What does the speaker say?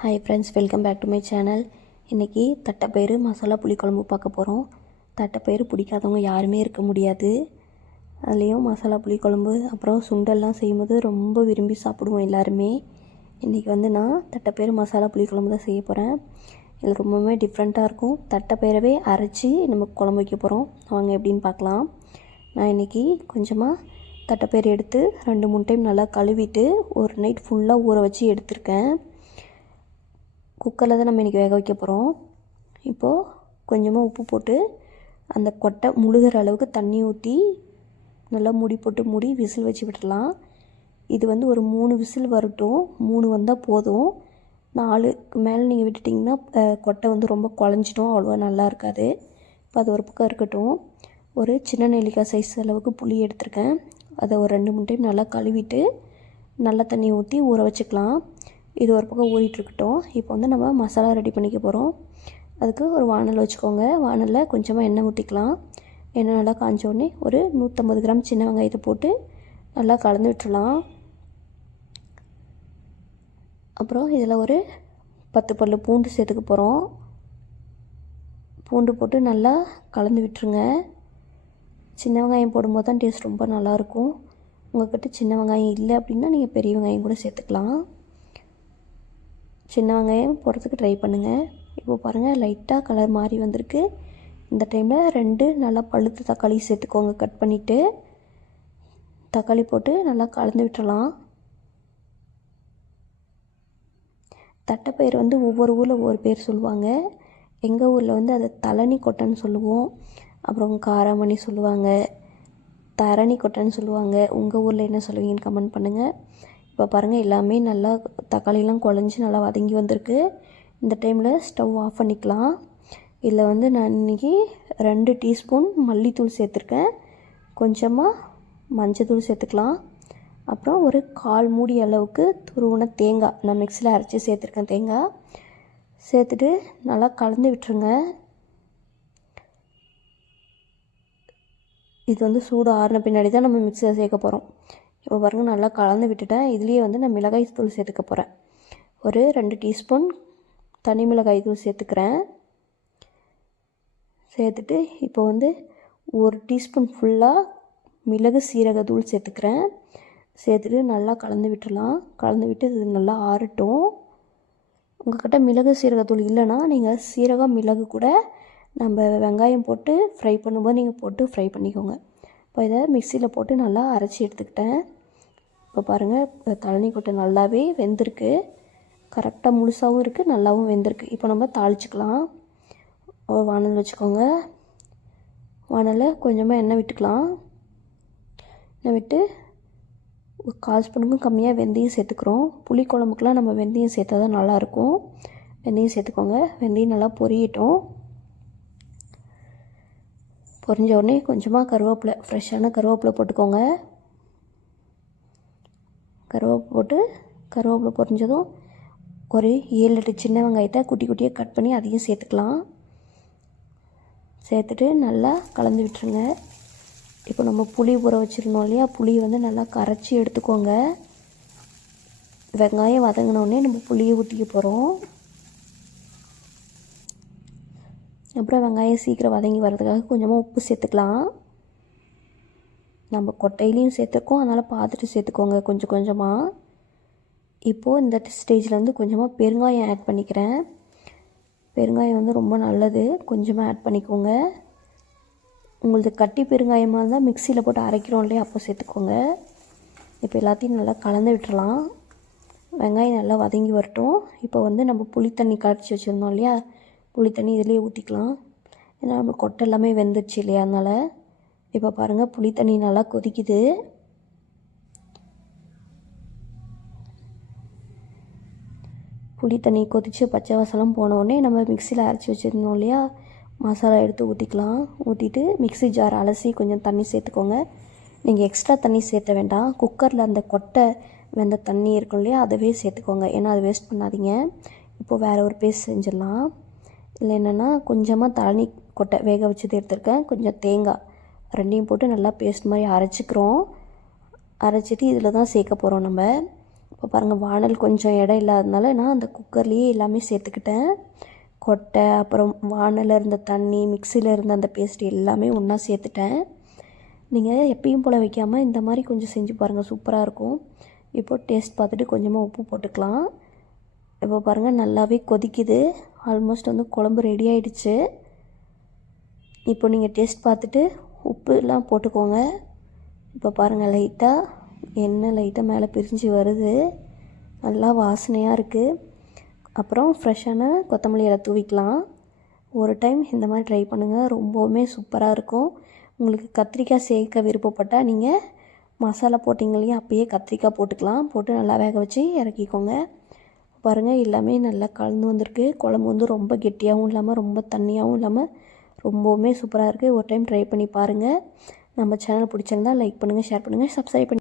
Hi friends, welcome back to my channel. இன்றைக்கி தட்டைப்பயிறு மசாலா புளிக்குழம்பு பார்க்க போகிறோம். தட்டைப்பயிறு பிடிக்காதவங்க யாருமே இருக்க முடியாது. அதுலேயும் மசாலா புளிக்குழம்பு அப்புறம் சுண்டெல்லாம் செய்யும்போது ரொம்ப விரும்பி சாப்பிடுவோம் எல்லாருமே. இன்றைக்கி நான் தட்டைப்பயிறு மசாலா புளிக்குழம்பு தான் செய்ய போகிறேன். இது ரொம்பவுமே டிஃப்ரெண்ட்டாக இருக்கும். தட்டைப்பயிறவே அரைச்சி நம்ம குழம்பு வைக்க போகிறோம். வாங்க எப்படின்னு பார்க்கலாம். நான் இன்றைக்கி கொஞ்சமாக தட்டைப்பயிறு எடுத்து 2-3 டைம் நல்லா கழுவிட்டு ஒரு நைட் ஃபுல்லாக ஊற வச்சு எடுத்திருக்கேன். குக்கரில் தான் நம்ம இன்றைக்கி வேக வைக்க போகிறோம். இப்போது கொஞ்சமாக உப்பு போட்டு அந்த கொட்டை முழுகிற அளவுக்கு தண்ணி ஊற்றி நல்லா மூடி போட்டு மூடி விசில் வச்சு விட்டுடலாம். இது ஒரு 3 விசில் வரட்டும். 3 வந்தால் போதும். 4க்கு மேலே நீங்கள் விட்டுட்டிங்கன்னா கொட்டை ரொம்ப குழஞ்சிடும், அவ்வளோவா நல்லா இருக்காது. இப்போ அது ஒரு பக்கம் இருக்கட்டும். ஒரு சின்ன நெல்லிக்காய் சைஸ் அளவுக்கு புளி எடுத்திருக்கேன். அதை ஒரு 2-3 டைம் நல்லா கழுவிட்டு நல்ல தண்ணி ஊற்றி ஊற வச்சுக்கலாம். இது ஒரு பக்கம் ஊறிட்டுருக்கட்டும். இப்போ நம்ம மசாலா ரெடி பண்ணிக்க போகிறோம். அதுக்கு ஒரு வானல் வச்சுக்கோங்க. வானலில் கொஞ்சமாக எண்ணெய் ஊற்றிக்கலாம். எண்ணெய் நல்லா காஞ்ச உடனே ஒரு 150 கிராம் சின்ன வெங்காயத்தை போட்டு நல்லா கலந்து விட்டுடலாம். அப்புறம் இதில் ஒரு 10 பல் பூண்டு சேர்த்துக்க போகிறோம். பூண்டு போட்டு நல்லா கலந்து விட்டுருங்க. சின்ன வெங்காயம் போடும்போது தான் டேஸ்ட் ரொம்ப நல்லாயிருக்கும். உங்கள்கிட்ட சின்ன வெங்காயம் இல்லை அப்படின்னா நீங்கள் பெரிய வெங்காயம் கூட சேர்த்துக்கலாம். சின்ன வெங்காயம் போடுறதுக்கு ட்ரை பண்ணுங்கள். இப்போ பாருங்கள், லைட்டாக கலர் மாறி வந்திருக்கு. இந்த டைமில் 2 நல்லா பழுத்த தக்காளி சேர்த்துக்கோங்க. கட் பண்ணிவிட்டு தக்காளி போட்டு நல்லா கலந்து விட்டுறலாம். தட்டைப்பயிறு ஒவ்வொரு ஊரில் ஒவ்வொரு பேர் சொல்லுவாங்க. எங்கள் ஊரில் அதை தலனி கொட்டைன்னு சொல்லுவோம். அப்புறம் காராமணி சொல்லுவாங்க, தரணி கொட்டைன்னு சொல்லுவாங்க. உங்கள் ஊரில் என்ன சொல்லுவீங்கன்னு கமெண்ட் பண்ணுங்கள். இப்போ பாருங்கள், எல்லாமே நல்லா தக்காளியெலாம் குழஞ்சி நல்லா வதங்கி வந்திருக்கு. இந்த டைமில் ஸ்டவ் ஆஃப் பண்ணிக்கலாம். இதில் நான் இன்றைக்கி 2 டீஸ்பூன் மல்லித்தூள் சேர்த்துருக்கேன். கொஞ்சமாக மஞ்சத்தூள் சேர்த்துக்கலாம். அப்புறம் ஒரு 1/4 மூடி அளவுக்கு துருவின தேங்காய் நான் மிக்ஸியில் அரைச்சி சேர்த்துருக்கேன். தேங்காய் சேர்த்துட்டு நல்லா கலந்து விட்டுருங்க. இது சூடு ஆறின பின்னாடி தான் நம்ம மிக்ஸியில் சேர்க்க போகிறோம். இப்போ பாருங்கள், நல்லா கலந்து விட்டுட்டேன். இதுலேயே நான் மிளகாய் தூள் சேர்த்துக்க போகிறேன். ஒரு 2 டீஸ்பூன் தனி மிளகாய் தூள் சேர்த்துக்கிறேன். சேர்த்துட்டு இப்போ 1 டீஸ்பூன் ஃபுல்லாக மிளகு சீரக தூள் சேர்த்துக்கிறேன். சேர்த்துட்டு நல்லா கலந்து விட்டுடலாம். கலந்து விட்டு இது நல்லா ஆறட்டும். உங்கள்கிட்ட மிளகு சீரகத்தூள் இல்லைன்னா நீங்கள் சீரகம் மிளகு கூட நம்ம வெங்காயம் போட்டு ஃப்ரை பண்ணும்போது நீங்கள் போட்டு ஃப்ரை பண்ணிக்கோங்க. இப்போ இதை மிக்சியில் போட்டு நல்லா அரைச்சி எடுத்துக்கிட்டேன். இப்போ பாருங்கள், தழனி கொட்டை நல்லாவே வெந்திருக்கு. கரெக்டாக முழுசாகவும் இருக்குது, நல்லாவும் வெந்திருக்கு. இப்போ நம்ம தாளிச்சிக்கலாம். ஒரு வானல் வச்சுக்கோங்க. வானலில் கொஞ்சமாக எண்ணெய் விட்டுக்கலாம். எண்ணெய் விட்டு ஒரு 1/4 ஸ்பூனுக்கும் கம்மியாக வெந்தயம் சேர்த்துக்கிறோம். புளி குழம்புக்கெலாம் நம்ம வெந்தயம் சேர்த்தா தான் நல்லாயிருக்கும். வெந்தயம் சேர்த்துக்கோங்க. வெந்தயம் நல்லா பொரியட்டும். பொரிஞ்ச உடனே கொஞ்சமாக கருவேப்பிலை, ஃப்ரெஷ்ஷான கருவேப்பிலை போட்டுக்கோங்க. கருவேப்பிலை பொரிஞ்சதும் ஒரு 7-8 சின்ன வெங்காயத்தை குட்டி குட்டியாக கட் பண்ணி அதையும் சேர்த்துக்கலாம். சேர்த்துட்டு நல்லா கலந்து விட்டுருங்க. இப்போ நம்ம புளி ஊற வச்சுருந்தோம் இல்லையா, புளியை நல்லா கரைச்சி எடுத்துக்கோங்க. வெங்காயம் வதங்கினோடனே நம்ம புளியை ஊற்றிக்க போகிறோம். அப்புறம் வெங்காயம் சீக்கிரம் வதங்கி வர்றதுக்காக கொஞ்சமாக உப்பு சேர்த்துக்கலாம். நம்ம கொட்டையிலையும் சேர்த்துருக்கோம், அதனால் பார்த்துட்டு சேர்த்துக்கோங்க கொஞ்சம் கொஞ்சமாக. இப்போது இந்த ஸ்டேஜில் கொஞ்சமாக பெருங்காயம் ஆட் பண்ணிக்கிறேன். பெருங்காயம் ரொம்ப நல்லது, கொஞ்சமாக ஆட் பண்ணிக்கோங்க. உங்களுக்கு கட்டி பெருங்காயமாக இருந்தால் மிக்சியில் போட்டு அரைக்கிறோம் இல்லையா, அப்போ சேர்த்துக்கோங்க. இப்போ எல்லாத்தையும் நல்லா கலந்து விட்டுறலாம். வெங்காயம் நல்லா வதங்கி வரட்டும். இப்போ நம்ம புளி தண்ணி கரைச்சி வச்சுருந்தோம் இல்லையா, புளி தண்ணி இதிலே ஊற்றிக்கலாம். ஏன்னா நம்ம கொட்டை எல்லாமே வெந்துடுச்சு இல்லையா, அதனால். இப்போ பாருங்கள், புளி தண்ணி நல்லா கொதிக்குது. புளி தண்ணி கொதித்து பச்சை வாசலாம் போனோடனே நம்ம மிக்சியில் அரைச்சி வச்சுருந்தோம் இல்லையா, மசாலா எடுத்து ஊற்றிக்கலாம். ஊற்றிட்டு மிக்ஸி ஜார் அலசி கொஞ்சம் தண்ணி சேர்த்துக்கோங்க. நீங்கள் எக்ஸ்ட்ரா தண்ணி சேர்த்த வேண்டாம். குக்கரில் அந்த கொட்டை வெந்த தண்ணி இருக்கும் இல்லையா, அதவே சேர்த்துக்கோங்க. ஏன்னா அதை வேஸ்ட் பண்ணாதீங்க. இப்போது வேறு ஒரு பேஸ்ட் செஞ்சிடலாம். இல்லை என்னென்னா, கொஞ்சமாக தழனி கொட்டை வேக வச்சது எடுத்துருக்கேன், கொஞ்சம் தேங்காய், 2யும் போட்டு நல்லா பேஸ்ட் மாதிரி அரைச்சிக்கிறோம். அரைச்சிட்டு இதில் தான் சேர்க்க போகிறோம். நம்ம இப்போ பாருங்கள் வானல் கொஞ்சம் இடம் இல்லாததுனால நான் அந்த குக்கர்லேயே எல்லாமே சேர்த்துக்கிட்டேன். கொட்டை, அப்புறம் வானலில் இருந்த தண்ணி, மிக்சியில் இருந்த அந்த பேஸ்ட் எல்லாமே ஒன்றா சேர்த்துட்டேன். நீங்கள் எப்பயும் போல் வைக்காமல் இந்த மாதிரி கொஞ்சம் செஞ்சு பாருங்கள், சூப்பராக இருக்கும். இப்போது டேஸ்ட் பார்த்துட்டு கொஞ்சமாக உப்பு போட்டுக்கலாம். இப்போ பாருங்கள் நல்லாவே கொதிக்குது. ஆல்மோஸ்ட் வந்து குழம்பு ரெடி ஆகிடுச்சு. இப்போ நீங்கள் டேஸ்ட் பார்த்துட்டு உப்புலாம் போட்டுக்கோங்க. இப்போ பாருங்கள் லைட்டாக எண்ணெய் லைட்டாக மேலே பிரிஞ்சு வருது. நல்லா வாசனையாக இருக்குது. அப்புறம் ஃப்ரெஷ்ஷான கொத்தமல்லி இலை தூவிக்கலாம். ஒரு டைம் இந்த மாதிரி ட்ரை பண்ணுங்கள், ரொம்பவுமே சூப்பராக இருக்கும். உங்களுக்கு கத்திரிக்காய் சேர்க்க விருப்பப்பட்டால் நீங்கள் மசாலா போட்டிங்க இல்லையா, அப்போயே கத்திரிக்காய் போட்டுக்கலாம். போட்டு நல்லா வேக வச்சு இறக்கிக்கோங்க. பாருங்கள் எல்லாமே நல்லா கலந்து வந்திருக்கு. குழம்பு வந்து ரொம்ப கெட்டியாகவும் இல்லாமல் ரொம்ப தண்ணியாகவும் இல்லாமல் ரொம்பவுமே சூப்பராக இருக்குது. ஒரு டைம் ட்ரை பண்ணி பாருங்கள். நம்ம சேனல் பிடிச்சிருந்தால் லைக் பண்ணுங்கள், ஷேர் பண்ணுங்கள், சப்ஸ்கிரைப் பண்ணி